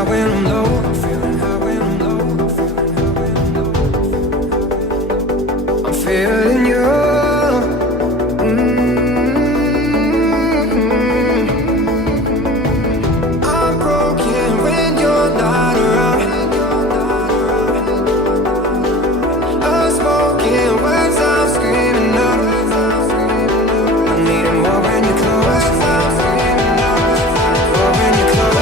high when I'm low, feeling high when I'm low. I'm feeling you. I'm broken when you're not around. Unspoken words I'm screaming out. I need it more when you're close. More when you're close.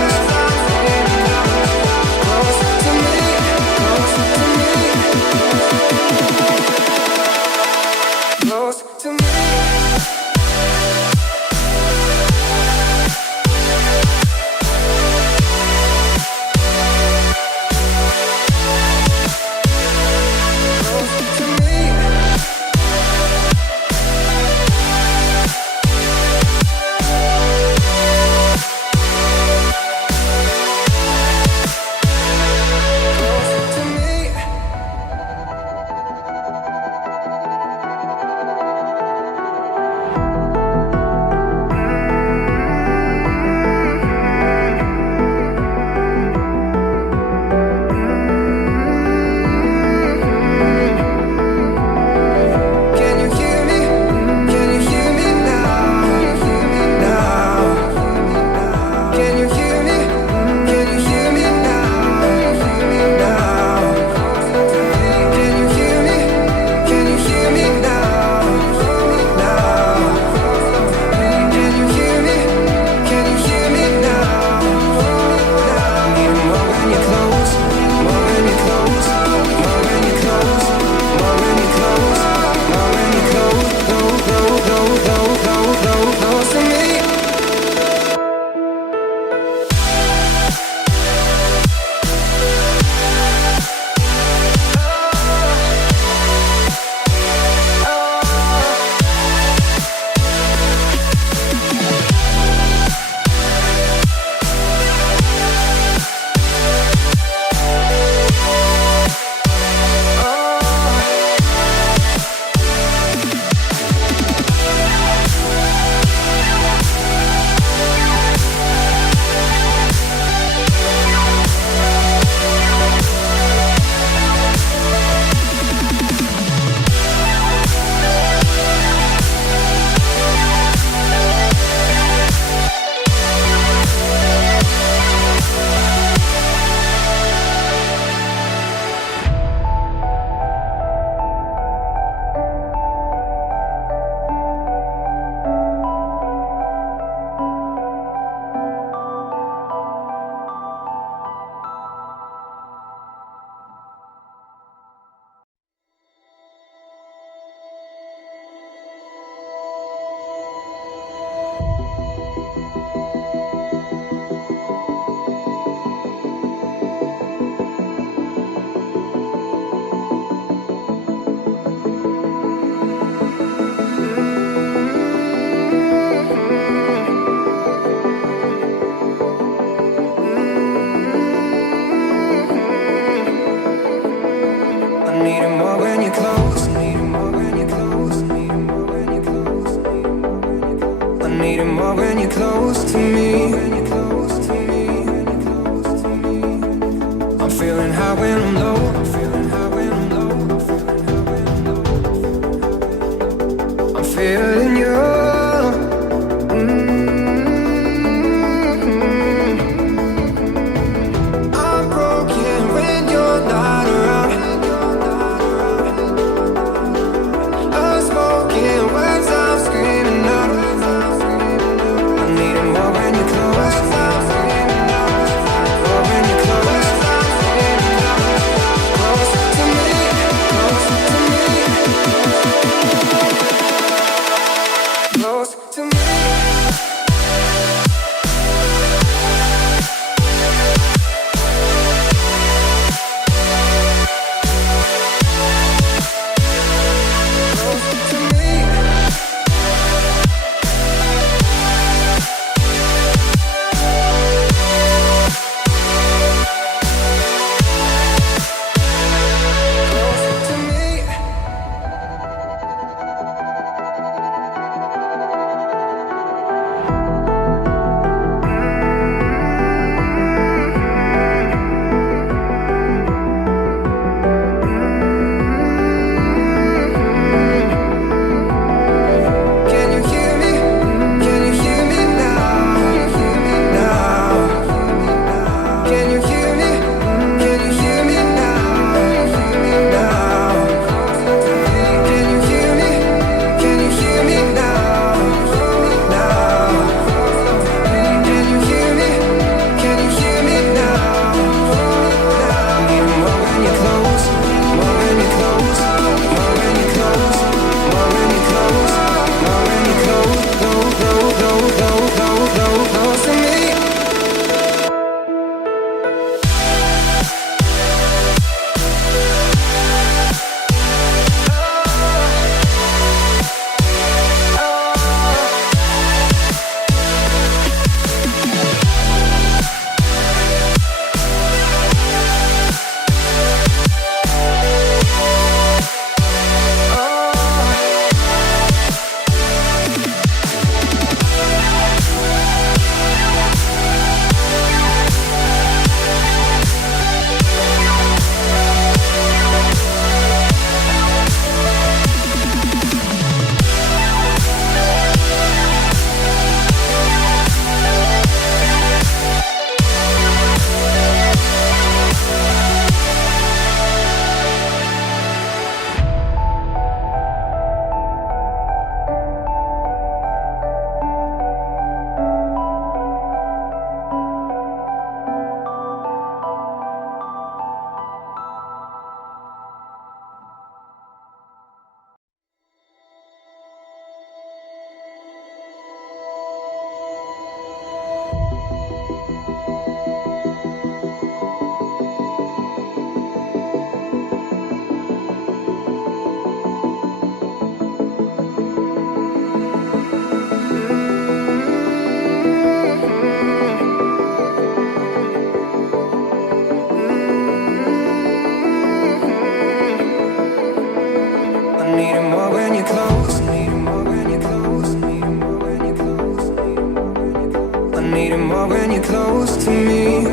need it more when you're close to me.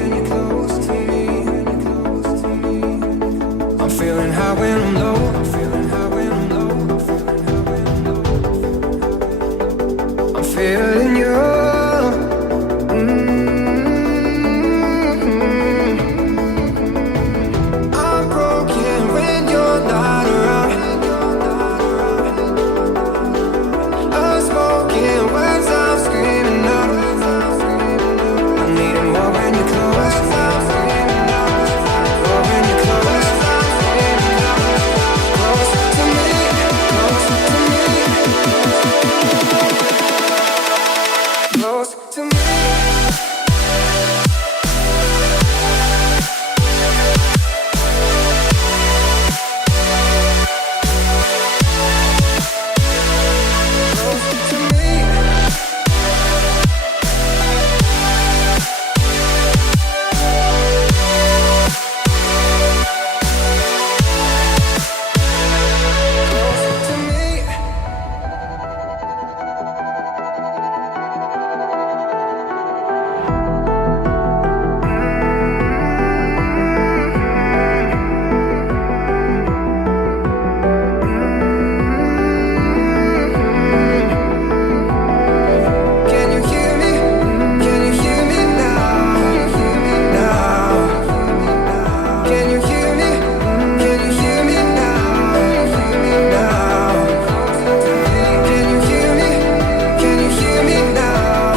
I'm feeling high when I'm low. I'm feeling high when I'm low. I'm feeling you. I'm broken when you're not around. Unspoken words I'm screaming out. I need it more when you're close. More when you're close. Close to me. Close to me. Close to me. Can you hear me? Can you hear me now? Now. Can you hear me? Can you hear me now? Now. Can you hear me? Can you hear me now?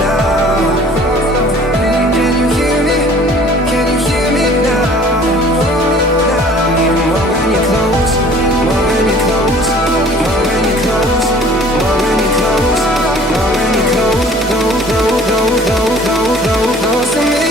Now. Can you hear me? Can you hear me now? Now. Need more when you're close. More when you're close. More when you're close. More when you're close. More when you're close. Close to me.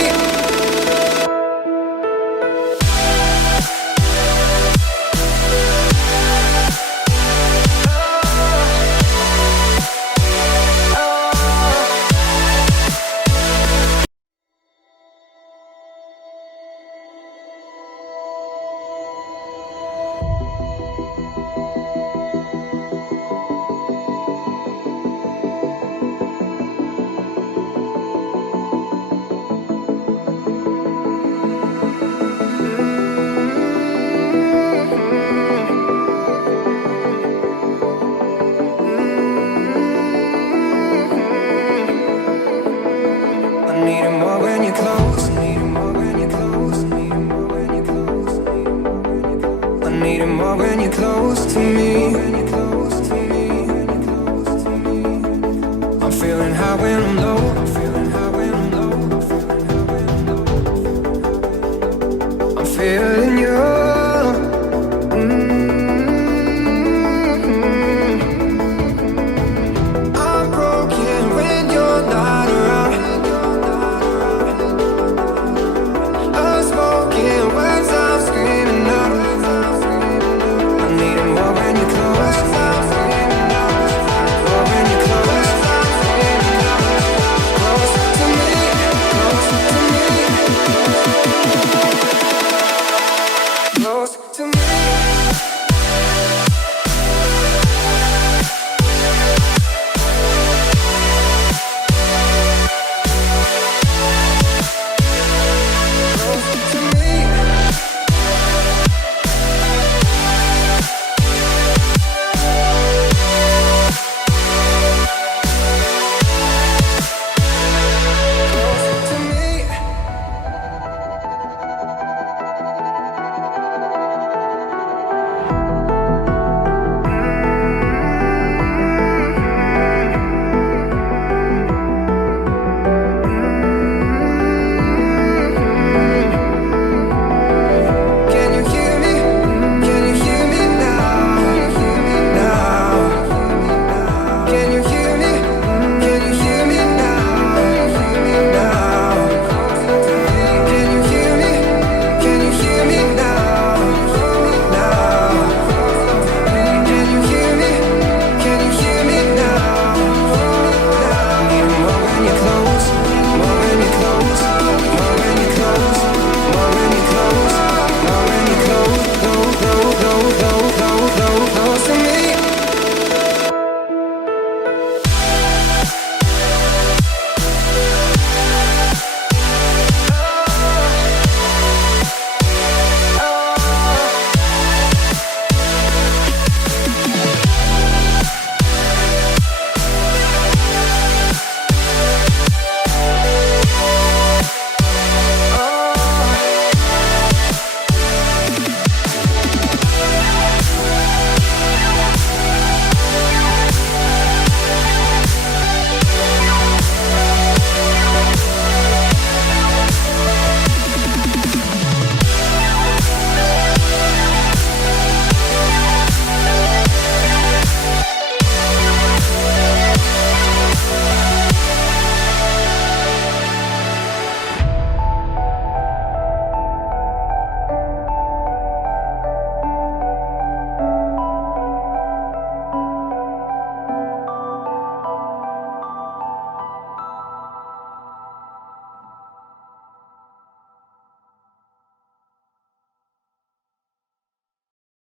I need it more when you're close. I need it more when you're close. I need it more when you're close. I need it more when you're close to me.